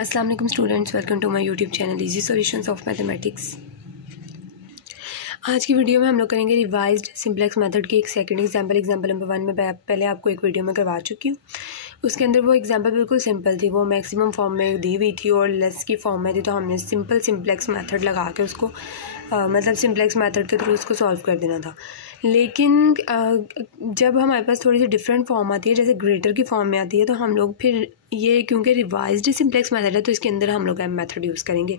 अस्सलाम वालेकुम students, welcome to my YouTube channel easy solutions of mathematics. आज की वीडियो में हम लोग करेंगे रिवाइज्ड सिंपलेक्स मेथड की एक सेकंड एग्जांपल नंबर 1 में पहले आपको एक वीडियो में करवा चुकी हूँ। उसके अंदर वो एग्जांपल बिल्कुल सिंपल थी, वो मैक्सिमम फॉर्म में दी हुई थी और लेस की फॉर्म में थी, तो हमने सिंपलेक्स मेथड लगा के उसको मतलब सिंपलेक्स मेथड के थ्रू उसको सॉल्व कर देना था। लेकिन जब हमारे पास थोड़ी सी डिफरेंट फॉर्म आती है, जैसे ग्रेटर की फॉर्म में आती है, तो हम लोग फिर ये क्योंकि रिवाइज्ड सिंपलेक्स मेथड है तो इसके अंदर हम लोग एम मेथड यूज़ करेंगे।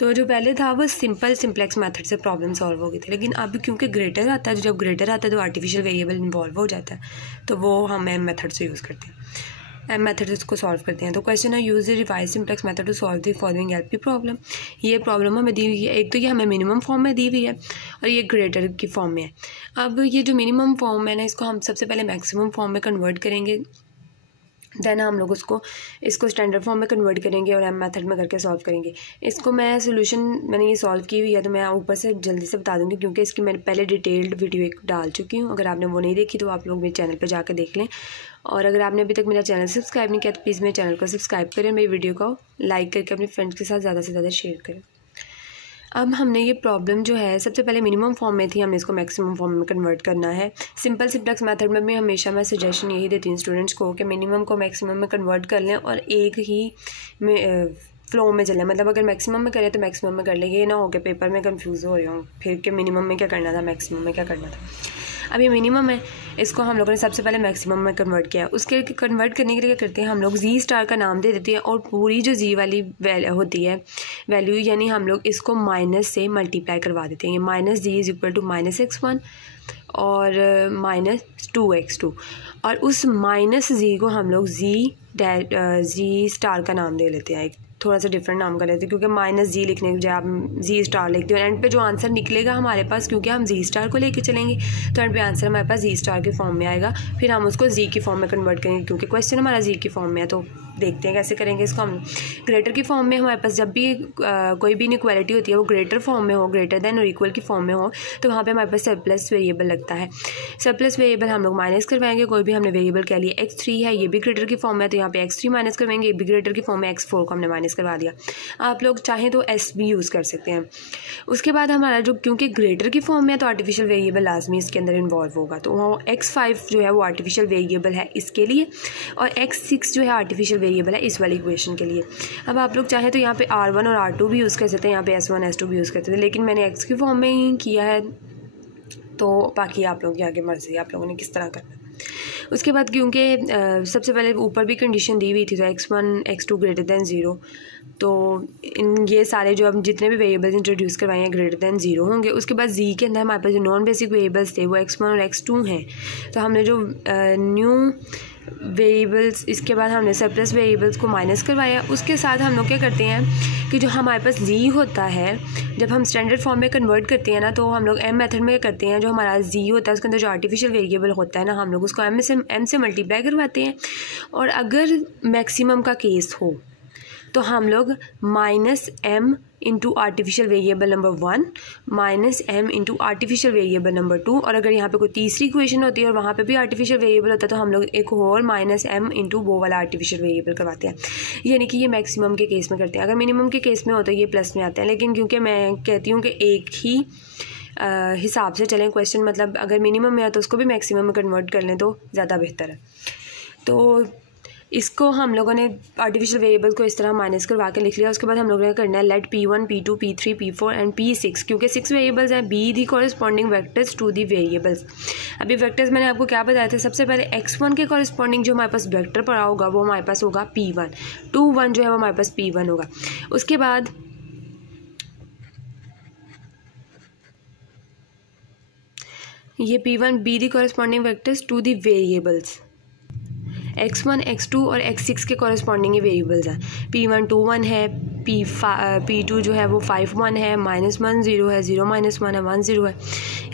तो जो पहले था वो सिंपलेक्स मेथड से प्रॉब्लम सॉल्व हो गई थी, लेकिन अब क्योंकि ग्रेटर आता है, जब ग्रेटर आता है तो आर्टिफिशियल वेरिएबल इन्वॉल्व हो जाता है, तो वो हम एम मेथड से यूज़ करते हैं, एम मेथड से उसको सॉल्व करते हैं। तो क्वेश्चन है use the revise simplex method to solve the following LP problem. ये प्रॉब्लम हमें दी हुई है, एक तो ये हमें मिनिमम फॉर्म में दी हुई है और ये ग्रेटर की फॉर्म में है। अब ये जो मिनिमम फॉर्म है ना, इसको हम सबसे पहले मैक्सिमम फॉर्म में कन्वर्ट करेंगे, देन हम लोग इसको स्टैंडर्ड फॉर्म में कन्वर्ट करेंगे और एम मेथड में करके सॉल्व करेंगे। इसको मैं सोल्यूशन मैंने ये सॉल्व की हुई है, तो मैं ऊपर से जल्दी से बता दूंगी क्योंकि इसकी मैंने पहले डिटेल्ड वीडियो एक डाल चुकी हूँ। अगर आपने वो नहीं देखी तो आप लोग मेरे चैनल पर जाकर देख लें, और अगर आपने अभी तक मेरा चैनल सब्सक्राइब नहीं किया तो प्लीज़ मेरे चैनल को सब्सक्राइब करें, मेरी वीडियो को लाइक करके अपने फ्रेंड्स के साथ ज़्यादा से ज़्यादा शेयर करें। अब हमने ये प्रॉब्लम जो है सबसे पहले मिनिमम फॉर्म में थी, हमने इसको मैक्सिमम फॉर्म में कन्वर्ट करना है। सिंपलेक्स मेथड में भी हमेशा मैं सजेशन यही देती हूँ स्टूडेंट्स को कि मिनिमम को मैक्सिमम में कन्वर्ट कर लें और एक ही फ्लो में चलें। मतलब अगर मैक्सिमम में करें तो मैक्सिमम में कर लें, ये ना हो कि पेपर में कंफ्यूज हो रहे हो फिर कि मिनिमम में क्या करना था, मैक्सिमम में क्या करना था। अब ये मिनिमम है, इसको हम लोगों ने सबसे पहले मैक्सिमम में कन्वर्ट किया। उसके कन्वर्ट करने के लिए क्या करते हैं, हम लोग जी स्टार का नाम दे देते हैं और पूरी जो जी वाली होती है वैल्यू, यानी हम लोग इसको माइनस से मल्टीप्लाई करवा देते हैं। ये minus G is equal to -x1 और -2x2, और उस माइनस जी को हम लोग जी स्टार का नाम दे लेते हैं, एक थोड़ा सा डिफरेंट नाम कर लेते हैं क्योंकि माइनस जी लिखने के बजाय आप जी स्टार लिखते हो। एंड पे जो आंसर निकलेगा हमारे पास, क्योंकि हम जी स्टार को लेके चलेंगे तो एंड पे आंसर हमारे पास जी स्टार के फॉर्म में आएगा, फिर हम उसको जी की फॉर्म में कन्वर्ट करेंगे क्योंकि क्वेश्चन हमारा जी की फॉर्म में है। तो देखते हैं कैसे करेंगे इसको हम। ग्रेटर की फॉर्म में हमारे पास जब भी कोई भी इनइक्वालिटी होती है वो ग्रेटर फॉर्म में हो, ग्रेटर देन और इक्वल की फॉर्म में हो, तो वहाँ पे हमारे पास सरप्लस वेरिएबल लगता है। सरप्लस वेरिएबल हम लोग माइनस करवाएंगे, कोई भी हमने वेरिएबल कह लिया x3 है, ये भी ग्रेटर की फॉर्म में है, तो यहाँ पे x3 माइनस करवाएंगे, ये भी ग्रेटर की फॉर्म में, x4 को हमने माइनस करवा दिया। आप लोग चाहें तो s भी यूज़ कर सकते हैं। उसके बाद हमारा जो क्योंकि ग्रेटर की फॉर्म में है तो आर्टिफिशियल वेरिएबल लाजमी इसके अंदर इन्वॉल्व होगा, तो वो x5 जो है वो आर्टिफिशियल वेरिएबल है इसके लिए, और x6 जो है आर्टिफिशियल वेरिएबल है इस वाली इक्वेशन के लिए। अब आप लोग चाहें तो यहाँ पे R1 और R2 भी यूज़ कर सकते हैं, यहाँ पे S1 S2 भी यूज़ कर सकते हैं, लेकिन मैंने x की फॉर्म में ही किया है, तो बाकी आप लोग की आगे मर्जी, आप लोगों ने किस तरह करना है। उसके बाद क्योंकि सबसे पहले ऊपर भी कंडीशन दी हुई थी, तो x1 x2 ग्रेटर दैन 0, तो ये सारे जो अब जितने भी वेरिएबल्स इंट्रोड्यूस करवाए हैं ग्रेटर दैन 0 होंगे। उसके बाद जी के अंदर हमारे पास जो नॉन बेसिक वेरिएबल्स थे वो x1 और x2 हैं, तो हमने जो न्यू वेरिएबल्स, इसके बाद हमने सरप्लस वेरिएबल्स को माइनस करवाया। उसके साथ हम लोग क्या करते हैं कि जो हमारे पास जी होता है, जब हम स्टैंडर्ड फॉर्म में कन्वर्ट करते हैं ना, तो हम लोग एम मेथड में करते हैं, जो हमारा जी होता है उसके अंदर जो आर्टिफिशियल वेरिएबल होता है ना, हम लोग उसको एम से मल्टीप्लाई करवाते हैं, और अगर मैक्सिमम का केस हो तो हम लोग -m into artificial variable number 1 -m into artificial variable number 2, और अगर यहाँ पे कोई तीसरी इक्वेशन होती है और वहाँ पे भी आर्टिफिशियल वेरिएबल होता है तो हम लोग एक और -m इंटू वो वाला आर्टिफिशियल वेरिएबल करवाते हैं। यानी कि ये मैक्सिमम के केस में करते हैं। अगर मिनिमम के केस में हो तो ये प्लस में आता है, लेकिन क्योंकि मैं कहती हूँ कि एक ही हिसाब से चलें क्वेश्चन, मतलब अगर मिनिमम में है तो उसको भी मैक्सिमम में कन्वर्ट कर लें तो ज़्यादा बेहतर है। तो इसको हम लोगों ने आर्टिफिशियल वेरिएबल को इस तरह माइनस करवा के लिख लिया। उसके बाद हम लोगों ने करना है late P1 P2 P3 P4 and P6, क्योंकि 6 वेरिएबल्स हैं, be the corresponding vectors to the variables. अभी वेक्टर्स मैंने आपको क्या बताया था, सबसे पहले x1 के कॉरस्पॉन्डिंग जो हमारे पास वेक्टर पड़ा होगा वो हमारे पास होगा P1, 2 1 जो है वो हमारे पास P1 होगा। उसके बाद ये P1 be the corresponding vectors to the variables, x1 x2 और x6 के कॉरस्पॉन्डिंग वेरिएबल्स हैं। P1 2 1 है, P2 जो है वो 5 1 है, -1 0 है, 0 -1 है, 1 0 है,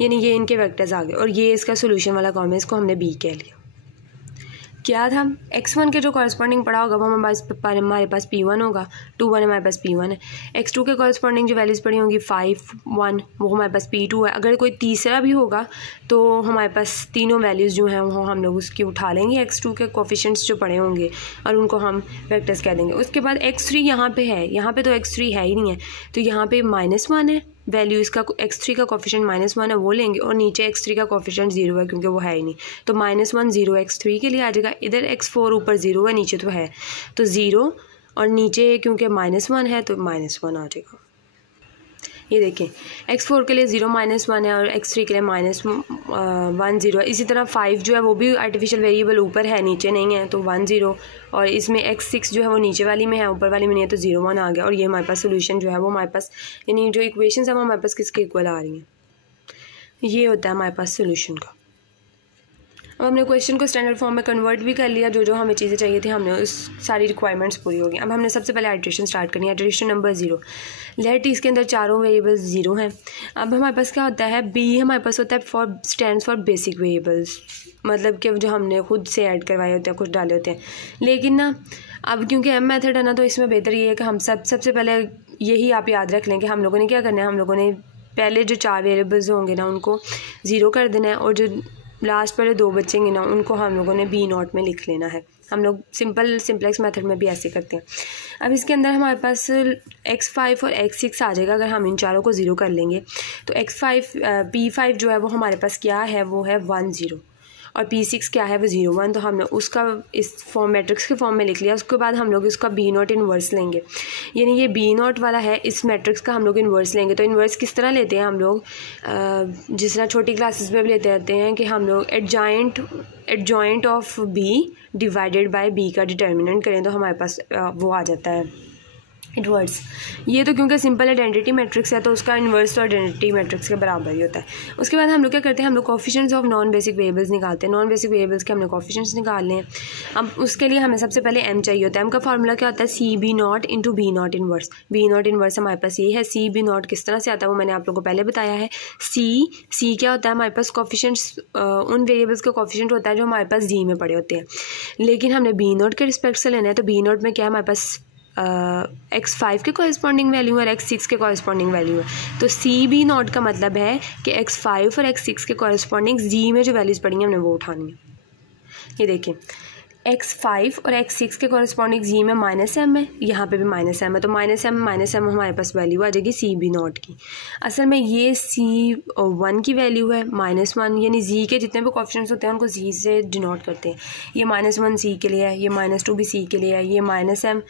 यानी ये इनके वेक्टर्स आ गए, और ये इसका सोल्यूशन वाला कॉलम है, इसको हमने बी कह लिया। क्या था, x1 के जो कॉरस्पॉन्डिंग पड़ा होगा वो हमारे पास p1 होगा, 2 1 हमारे पास p1 है। x2 के कॉरस्पॉन्डिंग जो वैल्यूज़ पड़ी होंगी 5 1 वो हमारे पास p2 है। अगर कोई तीसरा भी होगा तो हमारे पास तीनों वैल्यूज़ जो हैं वो हम लोग उसकी उठा लेंगे, x2 के कोफिशिएंट्स जो पड़े होंगे और उनको हम वेक्टर्स कह देंगे। उसके बाद x3 यहाँ पे है, यहाँ पे तो x3 है ही नहीं है, तो यहाँ पे -1 है वैल्यू, इसका x3 का कोफिशिएंट -1 है वो लेंगे, और नीचे x3 का कोफिशिएंट 0 है क्योंकि वो है ही नहीं, तो -1 0 x3 के लिए आ जाएगा। इधर x4 ऊपर 0 है, नीचे तो है, तो 0 और नीचे क्योंकि -1 है तो -1 आ जाएगा। ये देखें x4 के लिए 0 -1 है और x3 के लिए -1 0 है। इसी तरह 5 जो है वो भी आर्टिफिशियल वेरिएबल ऊपर है, नीचे नहीं है, तो 1 0, और इसमें x6 जो है वो नीचे वाली में है, ऊपर वाली में नहीं है, तो 0 1 आ गया। और ये हमारे पास सोल्यूशन जो है वो हमारे पास, यानी जो इक्वेशंस है वो हमारे पास किसके इक्वल आ रही हैं, ये होता है हमारे पास सोल्यूशन का। अब हमने क्वेश्चन को स्टैंडर्ड फॉर्म में कन्वर्ट भी कर लिया, जो हमें चीज़ें चाहिए थी हमने उस सारी रिक्वायरमेंट्स पूरी हो गई। अब हमने सबसे पहले आइट्रेशन स्टार्ट करनी है, आइट्रेशन नंबर 0। लेट इसके अंदर चारों वेरिएबल्स 0 हैं। अब हमारे पास क्या होता है, बी हमारे पास होता है स्टैंड्स फॉर बेसिक वेरिएबल्स, मतलब कि जो हमने खुद से ऐड करवाए होते हैं, कुछ डाले होते हैं। लेकिन ना अब क्योंकि एम मेथड है ना, तो इसमें बेहतर ये है कि हम सबसे पहले यही आप याद रख लें कि हम लोगों ने क्या करना है, हम लोगों ने पहले जो 4 वेरिएबल्स होंगे ना उनको 0 कर देना है, और जो लास्ट वाले 2 बचेंगे ना उनको हम लोगों ने b0 में लिख लेना है। हम लोग सिंपलेक्स मेथड में भी ऐसे करते हैं। अब इसके अंदर हमारे पास x5 और x6 आ जाएगा। अगर हम इन चारों को 0 कर लेंगे तो p5 जो है वो हमारे पास क्या है, वो है 1 0, और p6 क्या है वो 0 1, तो हमने उसका इस फॉर्म मैट्रिक्स के फॉर्म में लिख लिया। उसके बाद हम लोग इसका b0 इन्वर्स लेंगे, यानी ये b0 वाला है, इस मैट्रिक्स का हम लोग इन्वर्स लेंगे। तो इन्वर्स किस तरह लेते हैं हम लोग, जिस तरह छोटी क्लासेस में भी लेते रहते हैं कि हम लोग adjoint of b divided by b का डिटर्मिनेंट करें तो हमारे पास वो आ जाता है इन्वर्स। ये तो क्योंकि सिंपल आइडेंटिटी मैट्रिक्स है तो उसका इन्वर्स तो आइडेंटिटी मैट्रिक्स के बराबर ही होता है। उसके बाद हम लोग क्या करते हैं, हम लोग coefficients of non basic variables निकालते हैं। नॉन बेसिक वेरिएबल्स के हमने कोफिशिएंट्स निकालने हैं। अब उसके लिए हमें सबसे पहले m चाहिए होता है। m का फार्मूला क्या होता है, CB0 into B0 inverse. B0 inverse हमारे पास ये है। CB0 किस तरह से आता है वो मैंने आप लोगों को पहले बताया है। C क्या होता है, हमारे पास कोफिशिएंट्स उन वेरिएबल्स का कोफिशिएंट होता है जो हमारे पास D में पड़े होते हैं, लेकिन हमने B0 के रिस्पेक्ट से लेना है। तो B0 में क्या है, हमारे पास x5 के कॉरस्पॉन्डिंग वैल्यू है और x6 के कॉरस्पॉन्डिंग वैल्यू है। तो CB0 का मतलब है कि x5 और x6 के कॉरस्पॉन्डिंग जी में जो वैल्यूज़ पड़ी हैं हमने वो उठानी है। ये देखिए x5 और x6 के कॉरस्पॉन्डिंग जी में -m है, यहाँ पे भी -m है, तो -m हमारे पास वैल्यू आ जाएगी CB0 की। असल में ये C1 की वैल्यू है -1, यानी जी के जितने भी कोफिशिएंट्स होते हैं उनको जी से डिनोट करते हैं। ये -1 C के लिए है, ये -2 भी C के लिए है, ये -m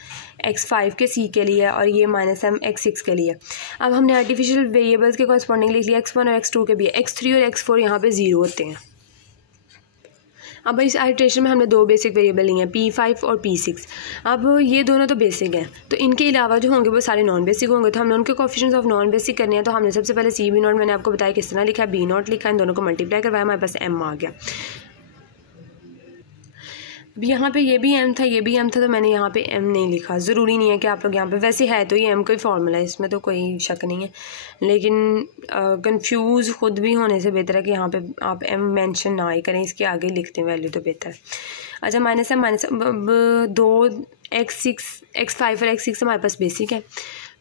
x5 के C के लिए है, और ये -m x6 के लिए। अब हमने आर्टिफिशियल वेरिएबल्स के कॉरस्पॉन्डिंग लिख लिया, x1 और x2 के भी। x3 और x4 यहाँ पे 0 होते हैं। अब इस आइट्रेशन में हमने 2 बेसिक वेरिएबल लिए हैं, p5 और p6। अब ये दोनों तो बेसिक हैं, तो इनके अलावा जो होंगे वो सारे नॉन बेसिक होंगे। तो हमने उनके कोफिशिएंट्स ऑफ नॉन बेसिक करने हैं। तो हमने सबसे पहले CB0 मैंने आपको बताया किस तरह लिखा है, B0 लिखा, इन दोनों को मल्टीप्लाई करवाया, हमारे पास m आ गया। अब यहाँ पे ये भी m था, ये भी m था, तो मैंने यहाँ पे m नहीं लिखा। ज़रूरी नहीं है कि आप लोग यहाँ पे, वैसे है तो ये m का ही फॉर्मूला है, इसमें तो कोई शक नहीं है, लेकिन कंफ्यूज खुद भी होने से बेहतर है कि यहाँ पे आप m मेंशन ना ही करें, इसके आगे लिखते हैं वैल्यू तो बेहतर है। अच्छा -m 2 x5 और x6 हमारे पास बेसिक है,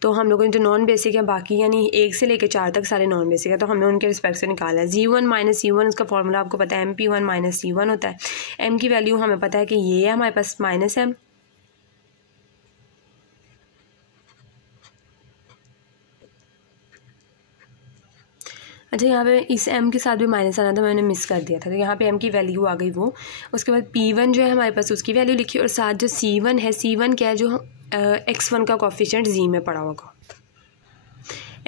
तो हम लोगों ने जो नॉन बेसिक है बाकी यानी 1 से लेकर 4 तक सारे नॉन बेसिक है, तो हमने उनके रिस्पेक्ट से निकाला है। g1 - c1 उसका फॉर्मूला आपको पता है, mp1 - c1 होता है। m की वैल्यू हमें पता है कि ये है हमारे पास -m। अच्छा यहाँ पे इस m के साथ भी माइनस आना था, मैंने मिस कर दिया था, तो यहाँ पे m की वैल्यू आ गई वो। उसके बाद p1 जो है हमारे पास उसकी वैल्यू लिखी, और साथ जो c1 है, c1 क्या है, जो x1 का कोफिशिएंट जी में पड़ा होगा।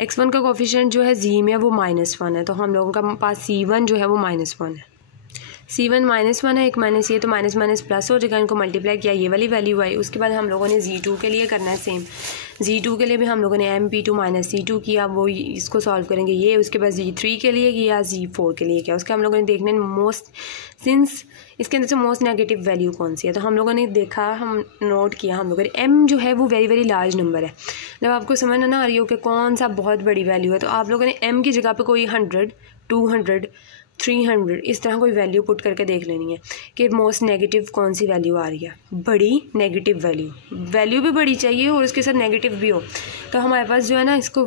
x1 का कोफिशिएंट जो है जी में वो -1 है, तो हम लोगों का पास c1 जो है वो -1 है। c1 -1 है, एक माइनस ये, तो माइनस माइनस प्लस हो जाएगा, इनको मल्टीप्लाई किया, ये वाली वैल्यू आई। उसके बाद हम लोगों ने g2 के लिए करना है सेम। g2 के लिए भी हम लोगों ने mp2 - c2 किया, वो इसको सॉल्व करेंगे ये। उसके बाद g3 के लिए किया, g4 के लिए किया। उसके हम लोगों ने देखने सिंस इसके अंदर से मोस्ट नेगेटिव वैल्यू कौन सी है, तो हम लोगों ने देखा, हम नोट किया, हम लोगों ने m जो है वो वेरी वेरी लार्ज नंबर है। जब आपको समझ ना आ रही हो कि कौन सा बहुत बड़ी वैल्यू है, तो आप लोगों ने m की जगह पे कोई 100, 200, 300 इस तरह कोई वैल्यू पुट करके देख लेनी है कि मोस्ट नेगेटिव कौन सी वैल्यू आ रही है, बड़ी नेगेटिव वैल्यू भी बड़ी चाहिए और उसके साथ नेगेटिव भी हो। तो हमारे पास जो है ना इसको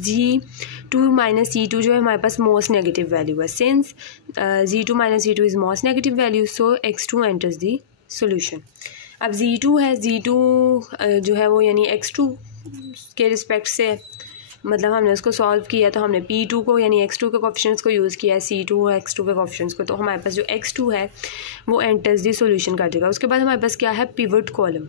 Z2 माइनस C2 जो है हमारे पास मोस्ट नेगेटिव वैल्यू है। Since Z2 minus C2 is most negative value so X2 enters the solution. अब Z2 है, Z2 जो है वो यानी X2 के रिस्पेक्ट से मतलब हमने उसको सॉल्व किया तो हमने P2 को यानी X2 के कोफिशिएंट्स को यूज़ किया है, C2 और X2 के कोफिशिएंट्स को। तो हमारे पास जो X2 है वो एंटर्स दी सोल्यूशन कर देगा। उसके बाद हमारे पास क्या है, पिवट कॉलम।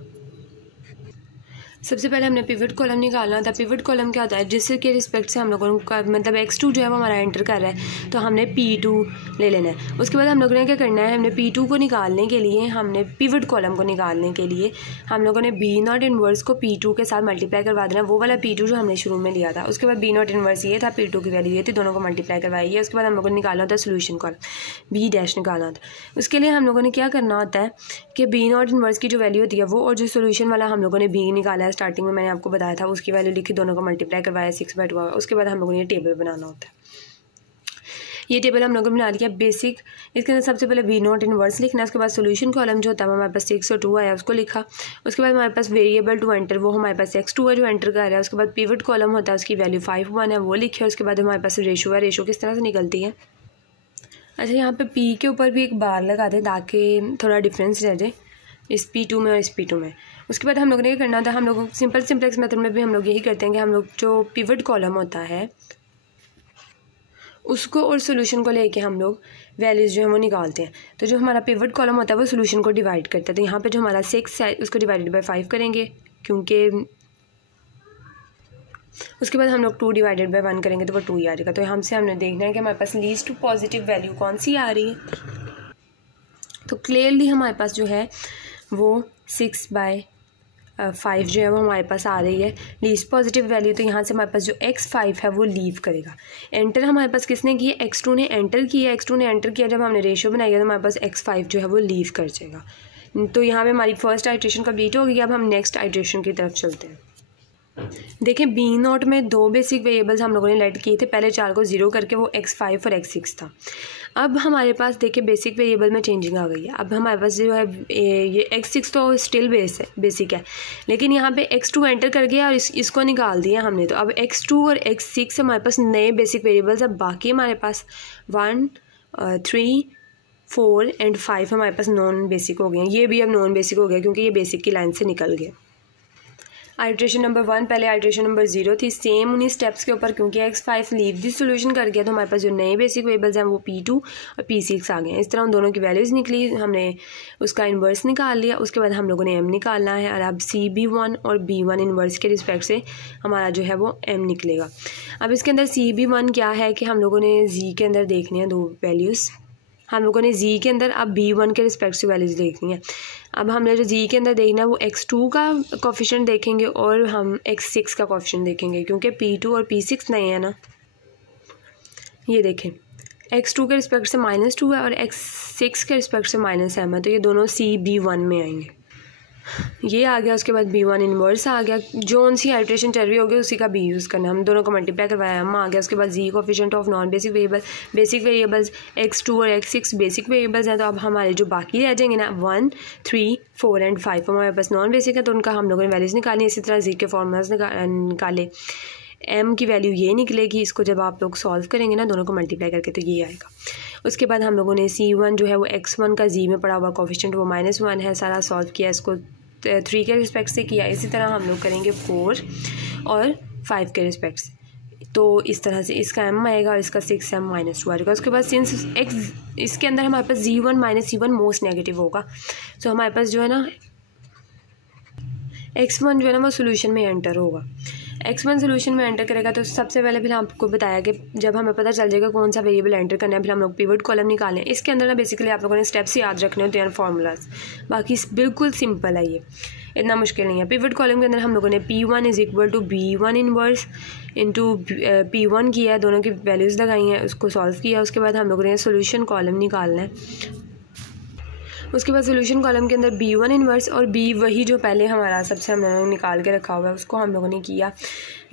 सबसे पहले हमने पिवट कॉलम निकालना था। पिवट कॉलम क्या होता है, जिसके रिस्पेक्ट से हम लोगों का मतलब X2 जो है वो हमारा एंटर कर रहा है तो हमने P2 ले लेना है। उसके बाद हम लोगों ने क्या करना है, हमने P2 को निकालने के लिए हमने पिवट कॉलम को निकालने के लिए हम लोगों ने B0 इन्वर्स को P2 के साथ मल्टीप्लाई करवा देना, वो वाला P2 जो हमने शुरू में लिया था। उसके बाद B0 इन्वर्स ये था, P2 की वैल्यू ये थी, दोनों को मल्टीप्लाई करवाई है। उसके बाद हम लोगों ने निकालना होता है सोल्यूशन कॉलम, B डैश निकालना होता है। उसके लिए हम लोगों ने क्या करना होता है कि B0 इन्वर्स की जो वैल्यू होती है वो और जो सोल्यूशन वाला हम लोगों ने B निकाला है स्टार्टिंग में मैंने आपको बताया था, उसकी वैल्यू लिखी, दोनों को मल्टीप्लाई करवाया 6/2। उसके बाद हम लोगों ने ये टेबल बनाना होता है। ये टेबल हम लोगों ने बना लिया बेसिक। इसके अंदर सबसे पहले B0 इन्वर्स लिखना है। उसके बाद सोल्यूशन कॉलम जो होता है हमारे पास 6 और 2 आया उसको लिखा। उसके बाद हमारे पास वेरिएबल टू एंटर वो हमारे पास X2 है जो एंटर कर रहा है। उसके बाद पिवट कॉलम होता है उसकी वैल्यू 5 1 है वो लिखे। उसके बाद हमारे पास रेशो है, रेशो किस तरह से निकलती है। अच्छा, यहाँ पे P के ऊपर भी एक बार लगा दें ताकि थोड़ा डिफरेंस रह जाए इस P2 में और इस P2 में। उसके बाद हम लोगों ने क्या करना था, हम लोगों सिंपलेक्स मेथड में भी हम लोग यही करते हैं कि हम लोग जो पिवट कॉलम होता है उसको और सोल्यूशन को लेके हम लोग वैल्यूज़ जो है वो निकालते हैं। तो जो हमारा पिवट कॉलम होता है वो सोल्यूशन को डिवाइड करता है। तो यहाँ पे जो हमारा 6 है उसको डिवाइडेड बाय 5 करेंगे क्योंकि उसके बाद हम लोग 2 डिवाइडेड बाय 1 करेंगे तो वो 2 ही आ जाएगा। तो हमसे हमने देखना है कि हमारे पास लीस्ट पॉजिटिव वैल्यू कौन सी आ रही है। तो क्लियरली हमारे पास जो है वो 6/5 जो है वो हमारे पास आ रही है लीस्ट पॉजिटिव वैल्यू। तो यहाँ से हमारे पास जो X5 है वो लीव करेगा। एंटर हमारे पास किसने किया, X2 ने एंटर किया। X2 ने एंटर किया, जब हमने रेशियो बनाई तो हमारे पास X5 जो है वो लीव कर जाएगा। तो यहाँ पे हमारी फर्स्ट आइट्रेशन कंप्लीट हो गई। अब हम नेक्स्ट आइट्रेशन की तरफ चलते हैं। देखें B0 में 2 बेसिक वेरिएबल्स हम लोगों ने लेट किए थे, पहले 4 को 0 करके वो X5 और X6 था। अब हमारे पास देखिए बेसिक वेरिएबल में चेंजिंग आ गई है। अब हमारे पास जो है ये X6 तो स्टिल बेसिक है, लेकिन यहाँ पे X2 एंटर कर गया और इसको निकाल दिया हमने। तो अब X2 और X6 हमारे पास नए बेसिक वेरिएबल्स। अब बाकी हमारे पास 1 3 4 एंड 5 हमारे पास नॉन बेसिक हो गए हैं। ये भी अब नॉन बेसिक हो गया क्योंकि ये बेसिक की लाइन से निकल गए। आइट्रेशन नंबर 1 पहले आइट्रेशन नंबर 0 थी, सेम उन्हीं स्टेप्स के ऊपर क्योंकि X5 लीव दी सोल्यूशन कर गया तो हमारे पास जो नए बेसिक वेरिएबल्स हैं वो P2 और P6 आ गए हैं। इस तरह उन दोनों की वैल्यूज़ निकली, हमने उसका इन्वर्स निकाल लिया। उसके बाद हम लोगों ने M निकालना है और अब CB1 और B1 इन्वर्स के रिस्पेक्ट से हमारा जो है वो M निकलेगा। अब इसके अंदर CB1 क्या है कि हम लोगों ने Z के अंदर देखनी है 2 वैल्यूज़। हम लोगों ने Z के अंदर अब B1 के रिस्पेक्ट से वैल्यूज़ देखनी है। अब हमने जो Z के अंदर देखना है वो X2 का कोफिशिएंट देखेंगे और हम X6 का कोफिशिएंट देखेंगे क्योंकि P2 और P6 नहीं है ना। ये देखें X2 के रिस्पेक्ट से -2 है और X6 के रिस्पेक्ट से -M है, तो ये दोनों CB1 में आएंगे। ये आ गया। उसके बाद B1 इन्वर्स आ गया, जो उनसी आइट्रेशन चल रही होगी उसी का B यूज़ करना है। हम दोनों को मल्टीप्लाई करवाया, M आ गया। उसके बाद Z coefficient of non basic variables X2 और X6 बेसिक वेरिएबल्स हैं। तो अब हमारे जो बाकी रह जाएंगे ना 1 3 4 एंड 5 हमारे पास नॉन बेसिक है तो उनका हम लोगों ने वैल्यूज़ निकाली। इसी तरह Z के फॉर्मूलाज निकाले, M की वैल्यू ये निकलेगी। इसको जब आप लोग सॉल्व करेंगे ना दोनों को मल्टीप्लाई करके तो ये आएगा। उसके बाद हम लोगों ने C1 जो है वो X1 का Z में पड़ा हुआ कोफिशिएंट वो -1 है, सारा सॉल्व किया, इसको 3 के रिस्पेक्ट से किया। इसी तरह हम लोग करेंगे 4 और 5 के रिस्पेक्ट से। तो इस तरह से इसका M आएगा और इसका 6M -2 आएगा। उसके बाद सिंस इसके अंदर हमारे पास Z1 -C1 मोस्ट नेगेटिव होगा, तो हमारे पास जो है ना X1 जो है ना वो सोल्यूशन में एंटर होगा। X1 सोल्यूशन में एंटर करेगा तो सबसे पहले फिर आपको बताया कि जब हमें पता चल जाएगा कौन सा वेरिएबल एंटर करना है फिर हम लोग पिवट कॉलम निकालें। इसके अंदर ना बेसिकली आप लोगों ने स्टेप्स याद रखने होते हैं फार्मूलाज, बाकी बिल्कुल सिंपल है, ये इतना मुश्किल नहीं है। पिवट कॉलम के अंदर हम लोगों ने P1 = B1 inverse into P1 किया है, दोनों की वैल्यूज़ लगाई हैं, उसको सॉल्व किया। उसके बाद हम लोगों ने सोल्यूशन कॉलम निकालना है। उसके बाद सोल्यूशन कॉलम के अंदर B1 इन्वर्स और B वही जो पहले हमारा सबसे हमने निकाल के रखा हुआ है उसको हम लोगों ने किया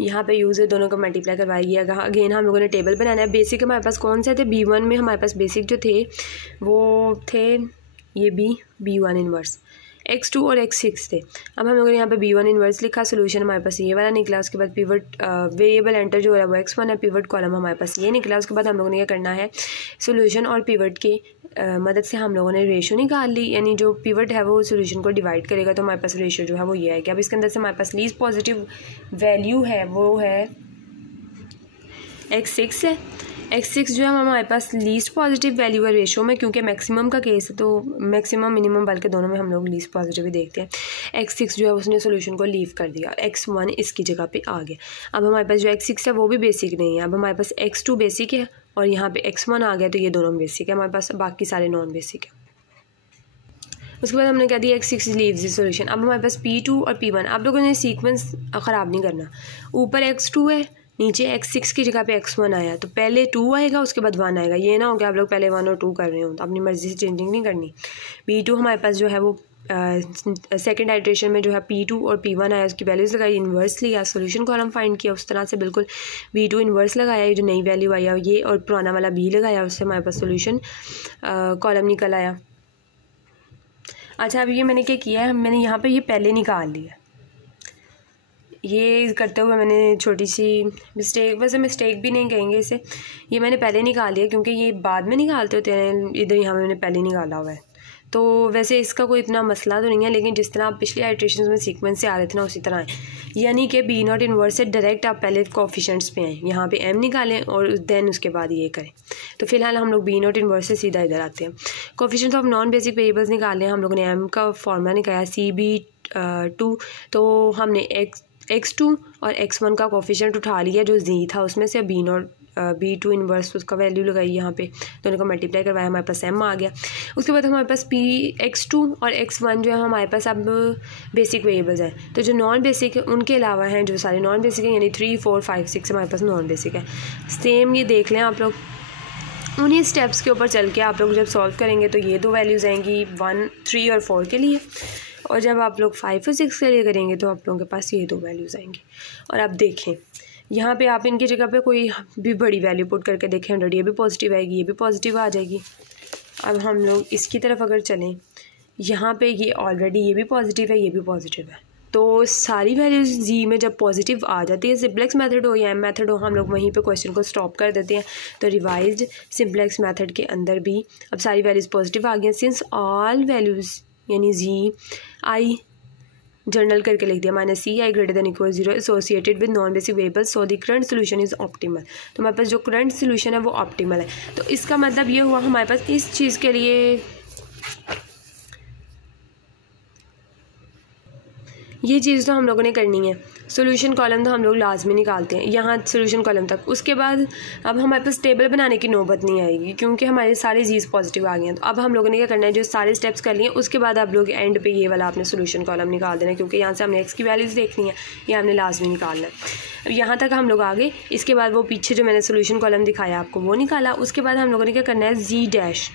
यहाँ पे यूज़ है, दोनों को मल्टीप्लाई करवाइए। अगेन हम लोगों ने टेबल बनाना है। बेसिक हमारे पास कौन से थे, B1 में हमारे पास बेसिक जो थे वो थे ये B1 इन्वर्स, x2 और x6 थे। अब हम लोगों ने यहाँ पे B1 इन्वर्स लिखा, सोल्यूशन हमारे पास ये वाला निकला। उसके बाद पिवट वेरिएबल एंटर जो है वो x1 है, पिवट कॉलम हमारे पास ये निकला। उसके बाद हम लोगों ने क्या करना है, सोल्यूशन और पिवट के मदद से हम लोगों ने रेशो निकाल ली, यानी जो पिवट है वो सोल्यूशन को डिवाइड करेगा, तो हमारे पास रेशो जो है वो ये है कि अब इसके अंदर से हमारे पास लीस्ट पॉजिटिव वैल्यू है वो है x6 है। x6 जो है हमारे पास लीस्ट पॉजिटिव वैल्यू है रेशो में, क्योंकि मैक्सिमम का केस है तो मैक्सिमम मिनिमम बल्कि दोनों में हम लोग लीस्ट पॉजिटिव ही देखते हैं। x6 जो है उसने सोल्यूशन को लीव कर दिया, x1 इसकी जगह पे आ गया। अब हमारे पास जो x6 है वो भी बेसिक नहीं है, अब हमारे पास x2 बेसिक है और यहाँ पे x1 आ गया, तो ये दोनों बेसिक है हमारे पास, बाकी सारे नॉन बेसिक है। उसके बाद हमने कह दिया x6 लीव्स द सॉल्यूशन। अब हमारे पास P2 और P1, आप लोगों ने सीक्वेंस ख़राब नहीं करना, ऊपर x2 है नीचे x6 की जगह पे x1 आया, तो पहले 2 आएगा उसके बाद 1 आएगा। ये ना हो कि आप लोग पहले 1 और 2 कर रहे हो, तो अपनी मर्ज़ी से चेंजिंग नहीं करनी। P2 हमारे पास जो है वो सेकंड आइट्रेशन में जो है P2 और P1 आया, उसकी वैल्यूज़ लगाई, इन्वर्स लिया, सोल्यूशन कॉलम फाइंड किया उस तरह से बिल्कुल V2 इन्वर्स लगाया, ये जो नई वैल्यू आया ये, और पुराना वाला B लगाया, उससे हमारे पास सोल्यूशन कॉलम निकल आया। अच्छा, अब ये मैंने क्या किया है, मैंने यहाँ पर ये पहले निकाल लिया। ये करते हुए मैंने छोटी सी मिस्टेक, वैसे मिस्टेक भी नहीं कहेंगे इसे, ये मैंने पहले निकाल लिया क्योंकि ये बाद में निकालते होते हैं, इधर यहाँ मैंने पहले निकाला हुआ है। तो वैसे इसका कोई इतना मसला तो नहीं है, लेकिन जिस तरह आप पिछले आइट्रेशन में सीक्वेंस से आ रहे थे ना उसी तरह है, यानी कि B0 इन्वर्स से डायरेक्ट आप पहले कोफिशिएंट्स पे आएँ, यहाँ पे M निकालें और देन उसके बाद ये करें। तो फिलहाल हम लोग B0 इन्वर्स से सीधा इधर आते हैं। Coefficients of non basic variables निकाल लें, हम लोगों ने M का फॉर्मूला निकाला CB2, तो हमने x2 और x1 का कोफिशिएंट उठा लिया जो z था उसमें से, B2 इन्वर्स उसका वैल्यू लगाई, यहाँ पे दोनों को मल्टीप्लाई करवाया, हमारे पास m आ गया। उसके बाद हमारे पास x2 और x1 जो है हमारे पास अब बेसिक वेरिएबल्स हैं, तो जो नॉन बेसिक है उनके अलावा हैं जो सारे नॉन बेसिक हैं, यानी 3 4 5 6 हमारे पास नॉन बेसिक है। सेम ये देख लें आप लोग, उन्हीं स्टेप्स के ऊपर चल के आप लोग जब सॉल्व करेंगे तो ये दो वैल्यूज़ आएंगी 1 3 और 4 के लिए, और जब आप लोग 5 और 6 के लिए करेंगे तो आप लोगों के पास ये दो वैल्यूज़ आएंगी। और अब देखें यहाँ पे आप इनकी जगह पे कोई भी बड़ी वैल्यू पुट करके देखें, 100, ये भी पॉजिटिव आएगी, ये भी पॉजिटिव आ जाएगी। अब हम लोग इसकी तरफ अगर चलें, यहाँ पे ये ऑलरेडी ये भी पॉजिटिव है, ये भी पॉजिटिव है, तो सारी वैल्यूज़ जी में जब पॉजिटिव आ जाती है, सिम्प्लेक्स मेथड हो या एम मेथड हो, हम लोग वहीं पे क्वेश्चन को स्टॉप कर देते हैं। तो रिवाइज्ड सिम्प्लेक्स मेथड के अंदर भी अब सारी वैल्यूज़ पॉजिटिव आ गई, सिंस ऑल वैल्यूज़ यानी जी आई जर्नल करके लिख दिया, -ci greater than equal 0 associated with non basic variables, so the current solution is optimal. तो हमारे पास जो करंट सोल्यूशन है वो ऑप्टिमल है। तो इसका मतलब ये हुआ हमारे पास इस चीज़ के लिए ये चीज़ तो हम लोगों ने करनी है, सोल्यूशन कॉलम तो हम लोग लाजमी निकालते हैं यहाँ सोल्यूशन कॉलम तक। उसके बाद अब हमारे पास टेबल बनाने की नौबत नहीं आएगी क्योंकि हमारे सारे जीज पॉजिटिव आ गए हैं। तो अब हम लोगों ने क्या करना है, जो सारे स्टेप्स कर लिए उसके बाद आप लोग एंड पे ये वाला आपने सोल्यूशन कॉलम निकाल देना है, क्योंकि यहाँ से हमने एक्स की वैल्यूज़ देखनी है, ये हमने लाजमी निकालना है। अब यहाँ तक हम लोग आ गए, इसके बाद वो पीछे जो मैंने सोल्यूशन कॉलम दिखाया आपको वो निकाला। उसके बाद हम लोगों ने क्या करना है, जी डैश।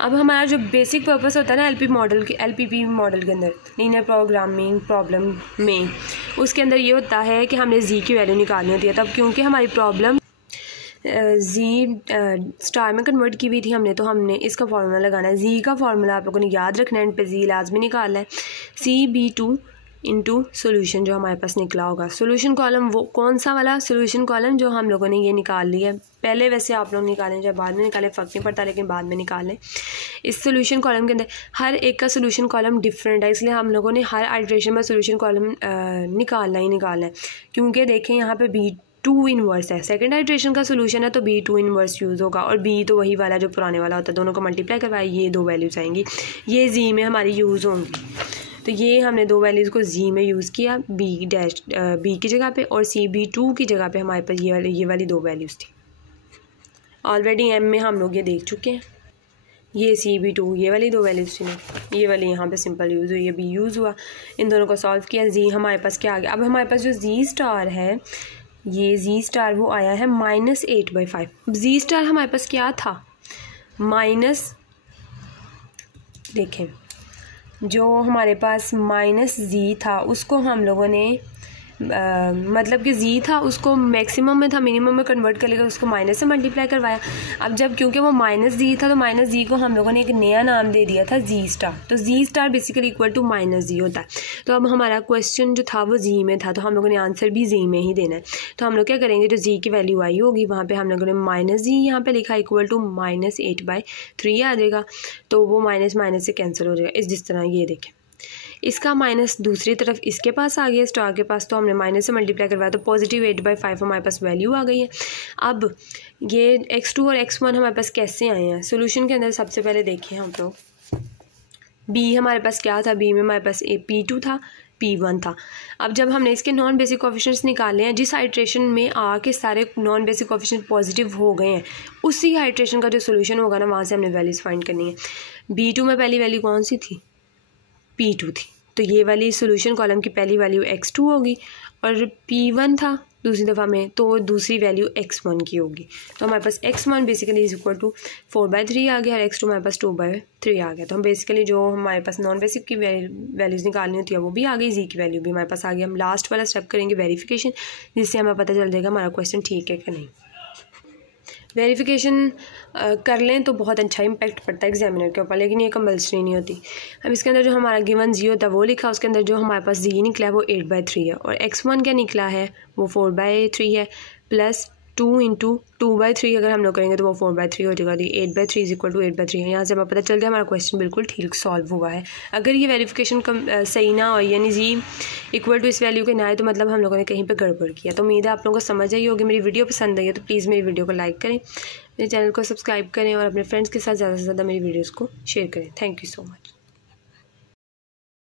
अब हमारा जो बेसिक पर्पस होता है ना एलपीपी मॉडल के अंदर लीनियर प्रोग्रामिंग प्रॉब्लम में, उसके अंदर ये होता है कि हमने जी की वैल्यू निकालनी होती है। तब क्योंकि हमारी प्रॉब्लम जी स्टार में कन्वर्ट की हुई थी हमने, तो हमने इसका फार्मूला लगाना है। जी का फार्मूला आप लोगों ने याद रखना है, एंड पे जी लाजमी निकालना है, CB2 इंटू सोल्यूशन जो हमारे पास निकला होगा। सोल्यूशन कॉलम वो कौन सा वाला सोल्यूशन कॉलम जो हम लोगों ने ये निकाल लिया है, पहले वैसे आप लोग निकालें जब बाद में निकालें फ़र्क नहीं पड़ता, लेकिन बाद में निकालें। इस सोल्यूशन कॉलम के अंदर हर एक का सोल्यूशन कॉलम डिफरेंट है, इसलिए हम लोगों ने हर आइट्रेशन में सोल्यूशन कॉलम निकालना है, क्योंकि देखें यहाँ पे B2 इन्वर्स है, सेकंड आइट्रेशन का सोल्यूशन है तो B2 इन्वर्स यूज़ होगा, और B तो वही वाला जो पुराने वाला होता है, दोनों को मल्टीप्लाई करवाए, ये दो वैल्यूज़ आएंगी, ये जी में हमारी यूज़ होंगी। तो ये हमने दो वैल्यूज़ को जी में यूज़ किया, B की जगह पे, और CB2 की जगह पे हमारे पास ये वाली दो वैल्यूज़ थी। ऑलरेडी M में हम लोग ये देख चुके हैं, ये CB2 ये वाली दो वैल्यूज़ थी, ये वाली यहाँ पे सिंपल यूज़ हुई, ये B यूज़ हुआ, इन दोनों को सॉल्व किया, जी हमारे पास क्या आ गया। अब हमारे पास जो जी स्टार है, ये जी स्टार वो आया है -8/5। जी स्टार हमारे पास क्या था, देखें, जो हमारे पास माइनस जी था उसको हम लोगों ने मतलब कि जी था उसको मैक्सिमम में था मिनिमम में कन्वर्ट कर लेकर उसको माइनस से मल्टीप्लाई करवाया। अब जब क्योंकि वो माइनस जी था तो माइनस जी को हम लोगों ने एक नया नाम दे दिया था जी स्टार। तो G star basically equal to minus G होता है। तो अब हमारा क्वेश्चन जो था वो जी में था, तो हम लोगों ने आंसर भी जी में ही देना है। तो हम लोग क्या करेंगे, जो जी की वैल्यू आई होगी वहाँ पर हम लोगों ने माइनस जी यहाँ पर लिखा इक्वल टू -8/3 आ जाएगा। तो वो माइनस माइनस से कैंसिल हो जाएगा जिस तरह ये देखें। इसका माइनस दूसरी तरफ इसके पास आ गया स्टार के पास, तो हमने माइनस से मल्टीप्लाई करवाया तो पॉजिटिव 8/5 हमारे पास वैल्यू आ गई है। अब ये x2 और x1 हमारे पास कैसे आए हैं सोल्यूशन के अंदर, सबसे पहले देखें हम लोग b हमारे पास क्या था, b में हमारे पास p2 था, p1 था। अब जब हमने इसके नॉन बेसिक कोएफिशिएंट्स निकाले हैं, जिस हाइड्रेशन में आके सारे नॉन बेसिक कोएफिशिएंट पॉजिटिव हो गए हैं, उसी हाइड्रेशन का जो सोल्यूशन होगा ना वहाँ से हमने वैल्यूज़ फाइंड करनी है। b2 में पहली वैल्यू कौन सी थी, p2 थी, तो ये वाली सोल्यूशन कॉलम की पहली वैल्यू x2 होगी, और p1 था दूसरी दफ़ा में तो दूसरी वैल्यू x1 की होगी। तो हमारे पास x1 basically is equal to 4/3 आ गया और x2 हमारे पास 2/3 आ गया। तो हम बेसिकली जो हमारे पास नॉन बेसिक की वैल्यूज़ निकालनी होती है वो भी आ गई, जी की वैल्यू भी हमारे पास आ गई। हम लास्ट वाला स्टेप करेंगे वेरीफिकेशन, जिससे हमें पता चल जाएगा हमारा क्वेश्चन ठीक है कि नहीं। वेरिफिकेशन कर लें तो बहुत अच्छा इम्पैक्ट पड़ता है एग्जामिनर के ऊपर, लेकिन ये कंपल्सरी नहीं होती। अब इसके अंदर जो हमारा गिवन जी होता है वो लिखा, उसके अंदर जो हमारे पास जी निकला है वो 8/3 है, और x1 क्या निकला है वो 4/3 है, प्लस 2 × 2/3 अगर हम लोग करेंगे तो वो 4/3 हो जाएगा। 8/3 इज इक्वल टू 8/3 है। यहाँ से हमें पता चल गया हमारा क्वेश्चन बिल्कुल ठीक सॉल्व हुआ है। अगर ये वेरिफिकेशन सही ना हो, यानी जी इक्वल टू इस वैल्यू के ना आए, तो मतलब हम लोगों ने कहीं पे गड़बड़ किया। तो उम्मीद है आप लोगों को समझ आई होगी। मेरी वीडियो पसंद आई है तो प्लीज़ मेरी वीडियो को लाइक करें, मेरे चैनल को सब्सक्राइब करें और अपने फ्रेंड्स के साथ ज़्यादा से ज़्यादा मेरी वीडियोज़ को शेयर करें। Thank you so much.